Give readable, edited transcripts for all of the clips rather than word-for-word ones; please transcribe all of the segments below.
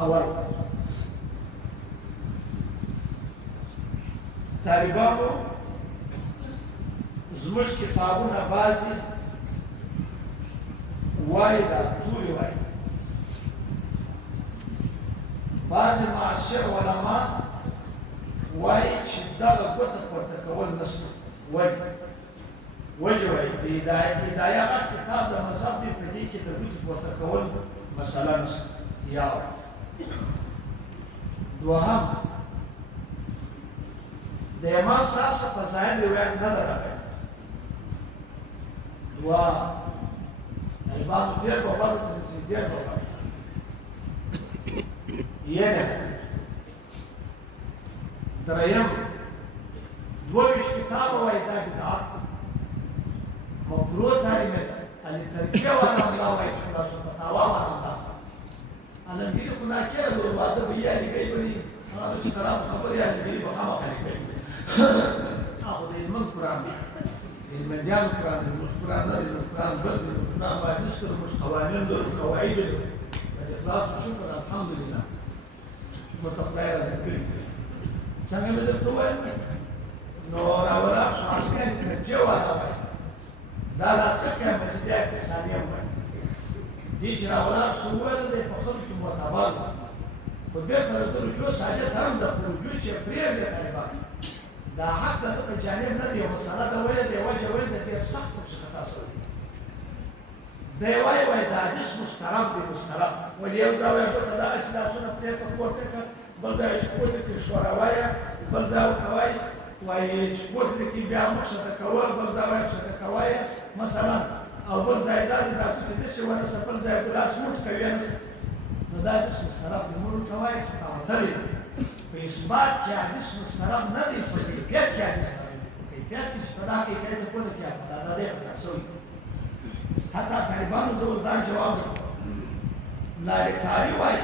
اول طالبانو زموږ کتابونه بعضې وایي دا تورې وایي بعضې معاصر علما وایي چې دغه ګوته پورته کول نشته ولې وایي د هدایه غټ کتاب د مذهب دی په دې کې د ګوتې پورته کول مسله نشته یا دوهم د امام صاحب څخه په ظاهر روایت نه ده راغلی دوه امام ډېر بابا ته ډېر بابا یعنی دریم دوه کتاب وایي دا بدعت مکروه تعلیم ده الترکیه والا الله وایي چې خلاص فتاوا والا الله انا بيجي كنا كده لو بعد بيجي جاي بني هذا كلام خبر يعني بيجي بخامه خليك اخذ المنقران المديان القران المشكران القران برد القران ما يذكر مش قوانين دول قواعد الاخلاص والشكر الحمد لله متقبل ذكر څنګه مې درته وایي نو راولا شاسکه چې وایي دا لا څه مې دې په ثانیه وایي دې چې راولا څومره دې په خپل کې معتبر په دې سره د جو ساده ترم د پروژو چې پرې دې طالبان دا حق د په جانب نه دی مسله دا ویل دی وجه ویل دی سخت څه خطا سره دی وایي دا د مسترب دی مسترب ولې یو دا وایي په دا اسلامونه پرې په کوټه کې بل دا کوټه کې شوراوایا بل دا کوي وایي چې کوټه کې بیا مقصد کول بل دا وایي چې کوي مثلا او بل ځای دا د چې د څه ونه سپل ځای ګلاس موټ کوي نو دا د مسترب د مور کوي خطا په اثبات کې حدیث مسترب نه دی په کیفیت کې حدیث کیفیت کې صدا کې کېږي په دې کې دا د تاسوي حتی طالبانو دا جواب لارکاری وایي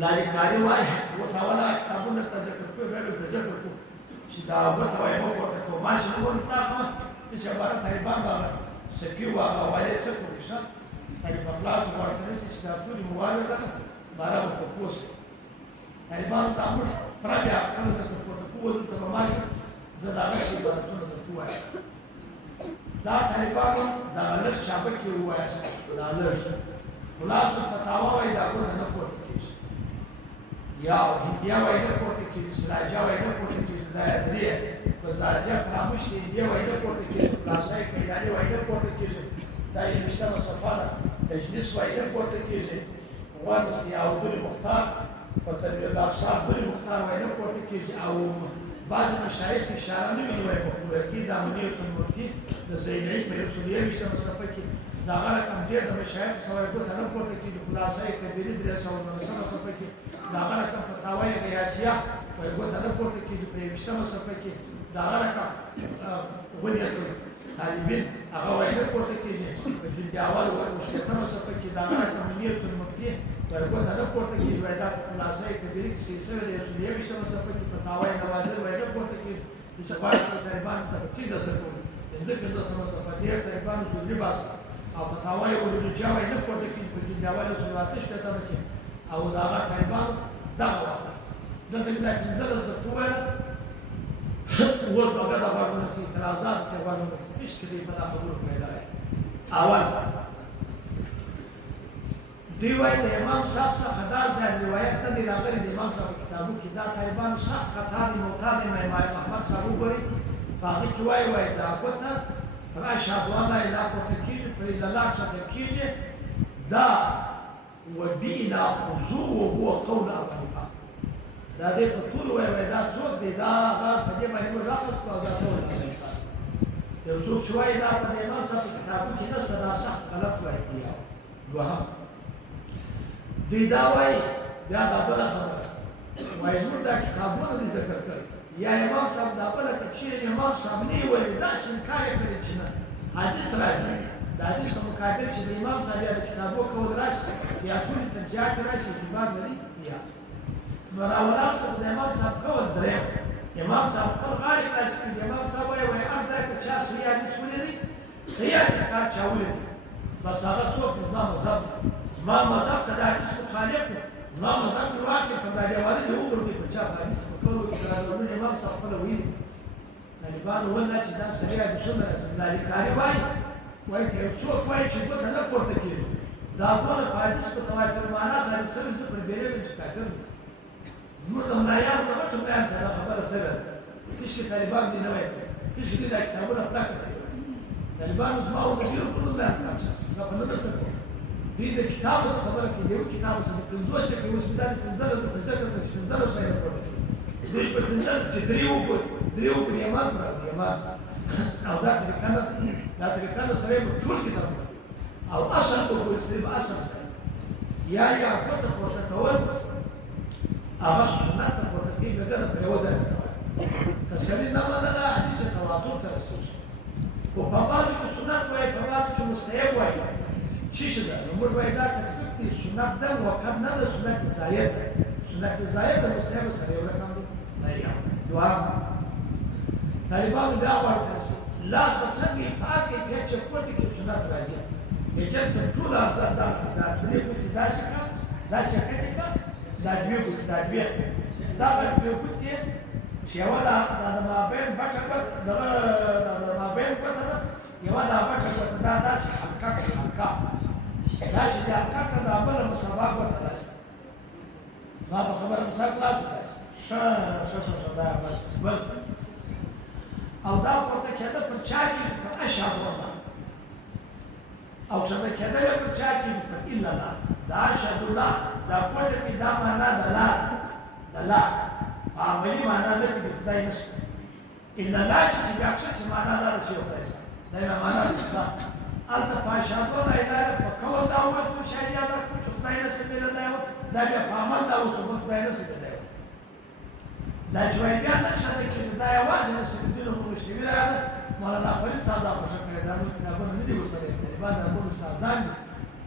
لارکاری وایي و سواله کتابونه تذکر کوي به تذکر کوي چې دا ورته وایي مو ورته کوم ماشي نو ورته چې عبارت طالبان باندې سکیو هغه وایي څه کوي څه طالبان خلاص ورته چې دا ټول موارد ده بارا په پوسټ طالبان ته امر پراجا خپل د پروتوکول ته ماشه دا هغه څه عبارتونه د توای دا طالبان دا لږ شابه کې وایي دا لږ خلاص فتاوا وایي دا ګور نه پورته کیږي یا هدیه وایي دا پورته کیږي سلاجا وایي دا پورته کیږي دا درې په ځاځه فراموش دی وایي دا پورته کیږي خلاصای کړي وایي دا پورته کیږي دا یې مشتمه صفاله تجلیس وایي دا پورته کیږي وانس یا عبد المختار فتنویر الابصار بل مختار وایي دا پورته کیږي او بعض مشایخ اشاره نه وایي په پوره کې دا منیر المفتی د زینعی په یو سوریه مشتمه صفه کې دا هغه کم ډېر د مشایخ سره په طرف پورته کیږي خلاصای کبیره درې سوه صفه کې دا هغه کم فتاوی ریاضیه وایي په طرف پورته کیږي په مشتمه صفه کې دا هغه کم غنیت طالبین هغه وایي پورته کیږي په جلد اول وایي مشتمه صفه کې دا هغه کم منیر المفتی ورګو ته پورته کیږي وایي دا په خلاصای کبیره کې سلسله د یوسلیه مشتمه صفه کې فتاوی نوازل وایي پورته کیږي چې باید طالبان ته کې د ذکر ذکر د سم صفه دې طالبان جو لباس او فتاوی ولې جواب نه پورته کیږي په جلد اول او سلاتش په تاسو کې او دا طالبان دا دغه د انځل د توه ورته دا باندې سي اعتراضات ته باندې هیڅ کلی په خبرو پیدا اول دی وایي د امام صاحب څخه دا روایت نه دی راغلی د امام صاحب کتابو کې دا طالبان سخت خطا دي موقع د امام احمد صاحب وګوري هغه کې وایي دا کوته راشه والا اله کوته کېږي پر الله څخه کېږي دا وبینا خذوه هو قول ابو حنیفه دا دې په ټول وایي دا څوک دی دا هغه په دې باندې مراقبه کوي دا ټول یو څوک شوي دا په امام صاحب کتابو کې نه صدا سخت غلط وایي دوهم دوی دا وایي بیا دا بله خبره وایي زموږ دا کتابونه دې ذکر کړي یا امام صاحب دا بله که چیرې امام صاحب نه یې ویلي داسې انکار یې کړی چې نه حدیث راځي د حدیث په مقابل چې د امام صاحب یا د کتابو کول راشي یا ټولې ترجیحات راشي اعتبار لري یا نو راولاست د امام صاحب کول درېیم امام صاحب خپل غاړې خلاص کړي د امام صاحب وایي هر ځای که چا صحیح حدیث ولري صحیح حدیث کار چا ولري بس هغه څوک زما مذهب زما مذهب که دا حدیث مخالف نو مذهب کې واقع په دا دیواله یو ورته په چا باندې په ټولو کې راځي امام صاحب خپل ویلي طالبان ولا چې دا سړی د سنت لاري کاری وای چې څوک وای چې په نه پورته کېږي دا په حدیث په تواتر معنا سره څه پر بیره چې کاږي نور د ملایانو په ټول بیان سره خبره سره هیڅ طالبان دي نه وای هیڅ دې د کتابونو پلاک طالبان اوس ما او دې ټول بیان کړل دا په نظر ته دې د کتاب څخه خبره کې یو کتاب څخه په دوه چې اوس بیا د تنزل د تجربه د تنزل سره کوي دې په تنزل چې دریو په یمان او دا طریقه سره په ټول کتاب او اصل په کوم څه به اصل یا په تاسو کول هغه سنت په کې دغه په وځه کله نه ولا حدیث تواتر ته رسول خو په باندې سنت وای په باندې چې مستحب وای چې څه ده نو موږ وای دا چې سنت ده او کم نه ده سنت زائد ده مستحب سره یو رقم نه یا دعا طالبانو دا ورته لاس په څنګه پاکه کې چې کوټه کې سنت راځي چې ټول ځان دا دې په چې دا شکایت کا دا دیو دا کوټه چې ولا دا ما بین پټه دا ما بین پټه یو دا پټه دا داسې حلقه دا چې دا حلقه دا بل مسابقه وته ما په خبره مسابقه شا دا بس او دا پورته کېده پر چا کې په اشهد الله او چې دا کېده پر چا کې په الا الله دا اشهد الله دا پورته کې دا معنا د لا عملي معنا ده چې خدای نشته الا الله چې بیا څه معنا ده چې خدای نشته دا معنا ده البته په اشهد الله اداره په کوم دا وایي چې شایعه ده چې خدای نشته دا بیا فهمل دا او ثبوت به نه سي دا جوایان نقشه ده چې دا یوازې نه شي د نوو مشتمل راځي مولانا فرید صاحب دا خوشا کړی دا نو کتابونه نه دي ورسره طالبان د موږ استادان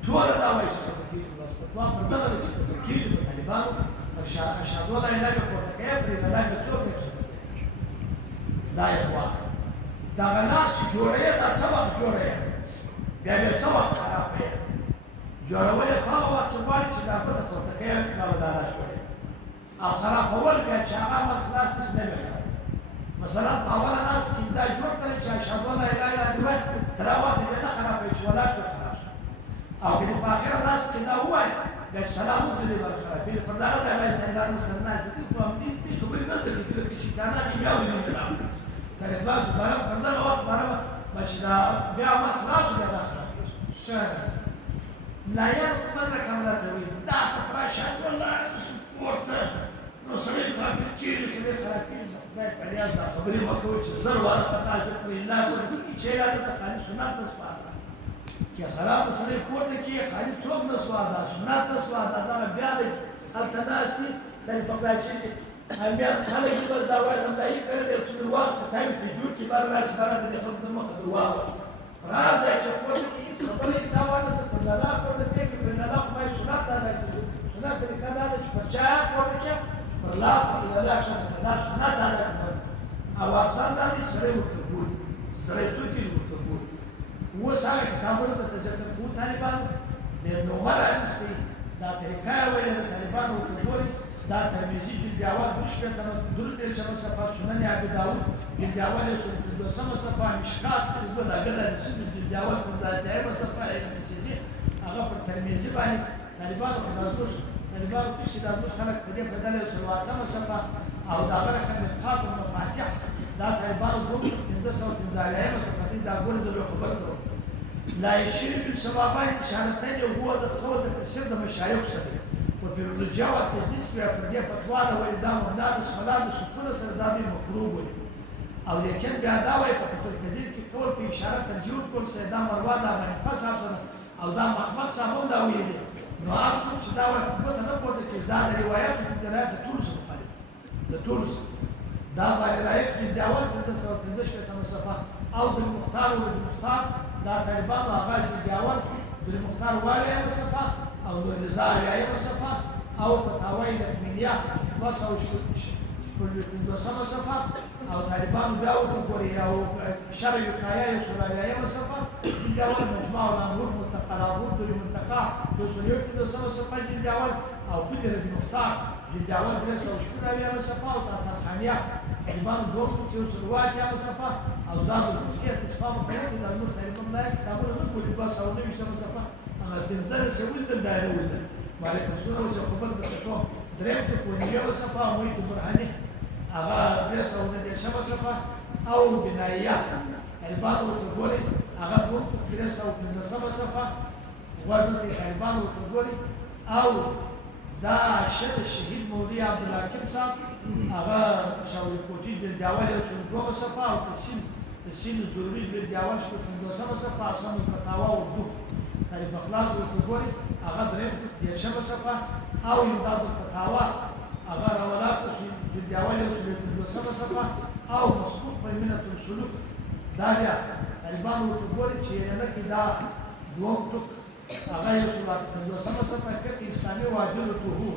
ټول دا وایي چې په کې بس په توګه په دغه چې کې د طالبانو اشهد الله الا الله په تکه پر دا د څوک دا یو دا غنا چې جوړه دا سبب جوړه بیا بیا څه وخت خرابه جوړول په وخت باندې چې دا په تکه کاوه دا راځي او خراب اول کې چې هغه مسله څه نه مثلا اول ناس کې دا جوړ کړي چې اشهد الله الا الله دې تلاوت دې نه خرابې چې ولا څه خراب او کې په اخر ناس کې دا وایي د سلام دې ورخه په پردار د الله استعداد مسلمان دې په دې خبرې نه دې چې دا نه یو نه تر باز بارا پردار او بارا بچدا بیا ما خلاص بیا دا شه لا يقبل كما تريد دا تراشد والله ورته نو سړی په کې سړي خلاصي دا پریاز دا خبرې وکړو چې زر واره پتا چې الله ورته چې راځي خالي سنت نسواده کې خراب سړی کوټه کې خالي څوک نسواده سنت نسواده دا بیا د التناسي سړي په پاتې بیا خلک په دا وایي دا یې کړل چې وخت ټایم کې جوړ چې بار راځي بار د خپل مخ دوا راځي چې کوټه کې خپل دا وایي چې الله کوټه کې په الله په سنت دا سنت دې کړه چې بچا کوټه کې الله په الله څخه دا سنت دا او افسر دا سره ورته سره څوکي ورته و سره کتابونو ته ځکه کو طالبان د نومر انستي دا طریقه ویل د طالبانو ورته دا ترمذی د جواب مشکل تر درته شمه صفه سنن ابي داود د جواب د سم صفه مشکات د دغه د جواب په ځای صفه چې هغه پر ترمذی باندې طالبانو خلاص طالبانو چې دا د خلک په دې بدل او سلواته صفه او دا غره کنه خاطر مفاتيح دا طالبانو ګوت 515 صفه دا ګور د خبر کړو لا يشير بالسبابين شهادتين وهو القول التفسير ده مشايخ سره وفي الرجاء والتدريس في أفريقيا فتوى وإدام وإدام الصلاة سكون سرداب مقروب أو لكن بأداوة فقط الكثير كقول في إشارة الجود كل سيدام مروادا من فصح أو دام محمد صاحب دا ویلي نو هغه چې دا وایي په دغه پورته کې دا روایت د روایت ټول څه مخالف د ټول دا روایت چې دا ول په تاسو د شته مصطفی او د مختار او د مختار دا طالبان هغه چې جاول د مختار والي مصطفی او د رضا والي مصطفی او فتاوی د دنیا واسو په 15مه صفحه او طالبانو بیا وګورئ او شرع وقایه 180مه صفحه جلد اول مجموع الامور متقلابون دور منتقى 215مه صفحه جلد اول او فکر مختار جلد اول 380مه صفحه او طالخانیه طالبانو دوست کې 180مه صفحه او زاد المشکل اسلام په دې د نور طالبان نه کتابونه نه کوي بس او 90مه صفحه انا تنزل سويت الدائره ولد مالك رسول الله خبر د تاسو درېم ته کومه صفحه مو ته برهاني هغه 390مه صفحه او بنائيه طالبانو ته ګوري هغه 315مه صفحه ورته طالبانو ته ګوري او دا شهید الشهید مولوي عبد الحکیم صاحب هغه شاول کوټی د دیوال یو څو دوه صفحه او تفصیل ضروري د دیوال شپږ 15مه صفحه اساسا فتاوا اردو طالب اخلاق ورته ګوري هغه 310مه صفحه او امداد الفتاوا هغه راولات د دیوال یو څو 15مه صفحه او مسبوق بینه السلوک دا بیا طالبانو ورته ګوري چې نه کې دا دوه ټک هغه یو څو 15مه صفحه کې اسلامي واجب ته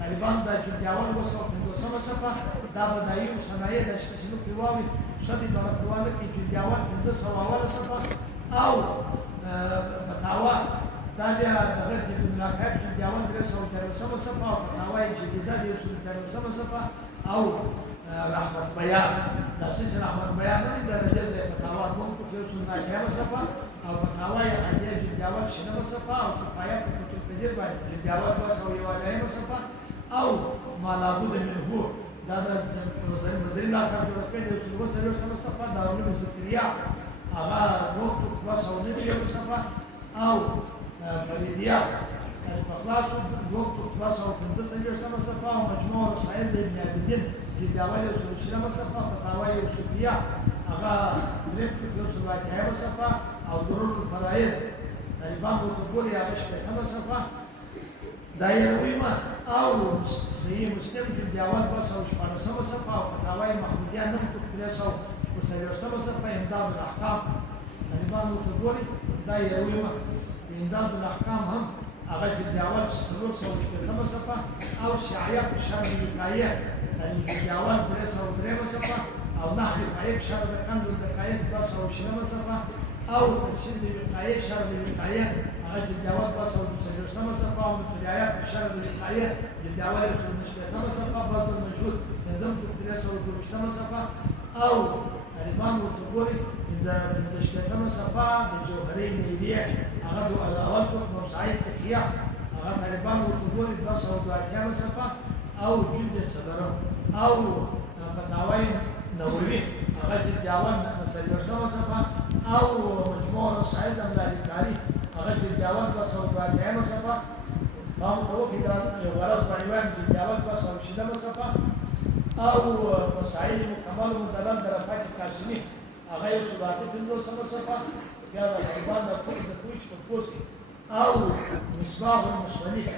طالبان دا چې دیوال وسو 15مه صفحه دا بدایي او صنایع د شنو په واوي شدید ورکواله کې چې دیوال 15 صفحه او فتاوا دا بیا دغه د ملاقات چې دیوال 313مه صفحه او فتاوا جديده د 313مه صفحه او رحمت بیان د اساس رحمت بیان د درجه د فتاوا کوم په 309مه صفحه او فتاوا یې حاجه د دیوال 9مه صفحه او کفایه په تدبیر باندې د دیوال 201مه صفحه او ما لابد منه دا د وزیر الله صاحب د کړي د 313مه صفحه د علوم ذکریا هغه وخت 209مه صفحه او بریدیا الخلاص وقت 215مه صفحه او مجموع رسائل ابن عابدين د دیوال 309مه صفحه فتاوا یوسفیه هغه 317مه صفحه او درر الفرائض طالبان ورته ګوري هغه 8مه صفحه دایرویما او صحیح مسلم د دیوال 214مه صفحه او فتاوا محمودیه 913مه صفحه امداد الاحکام طالبان ورته ګوري دایرویما امداد الاحکام هم هغه د دیوال 313مه صفحه او شعیه په شرع الوقایه د دیوال 303مه صفحه او نحل الوقایه شرع د قانون الوقایه 220مه صفحه او تفصیل الوقایه شرع الوقایه هغه د دیوال 213مه صفحه او متریات شرع الوقایه د دیوال 313مه صفحه بعض المجهود نظم 322مه صفحه او طالبان ورته ګوري د 15مه صفحه د جوهري میلیه هغه د اول موسعي فقهيه هغه طالبان ورته ګوري 202مه صفحه او جلد صدرم او فتاوی نووي هغه د دیوان 30مه صفحه او مجموع رسائل امدادي هغه د دیوان 202مه صفحه قام توقي دا غرض باندې د دیوان 206مه صفحه او مسائل مکمل مدلل درفات قاسمی هغه یو 15مه صفحه بیا د طالبان د کوچ په کوسي او مصباح المصنف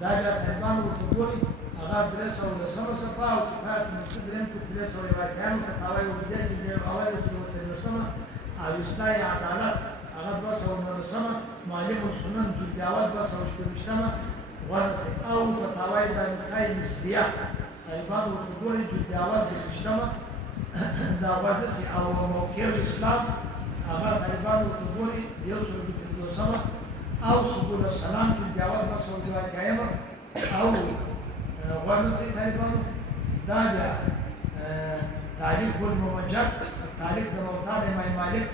دا بیا طالبان ورته ګوري هغه 310مه صفحه او کفایت مستدرم په 301 فتاوا وجدي د اول 313مه او اصلاح عدالت هغه 219مه معلم السنن جلد اول 220مه ورثه او فتاوا د نقای نسبیه طالبان ورته ګوري جلد اول 20مه دا ورثه او موقع الاسلام هغه طالبان ورته ګوري 122مه او سبل السلام جلد اول 202مه او ورثه طالبان دا بیا تاریخ الممجد تاریخ د موطن امام مالک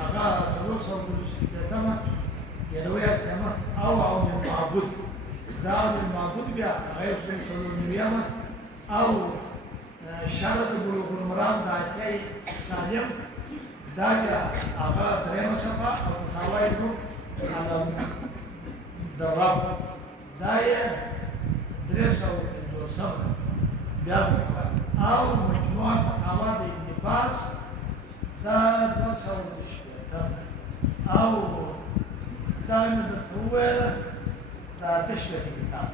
هغه 322مه یلوی اسمه او المعبود دا المعبود بیا هغه 390مه او شرط بلوغ المرام دا کې سالم دا هغه 3مه صفحه او فتاوی نو علم درب دا یې 320مه بیا او مجموع فتاوا د ابن باز دا 220مه او دا نو ویل دا تشکیل کتاب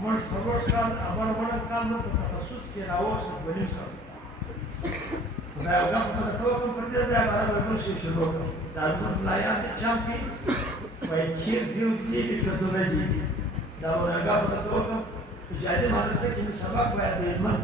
موږ په ورځ کال اول ورځ کال نو په تخصص کې راوځو ولیم سره دا یو کوم په توګه په دې ځای باندې ورشي شروع دا د لایات چمپی وای چې دیو دې کډو دی دا ورګه په توګه اجازه مدرسې کې سبق وایي د علم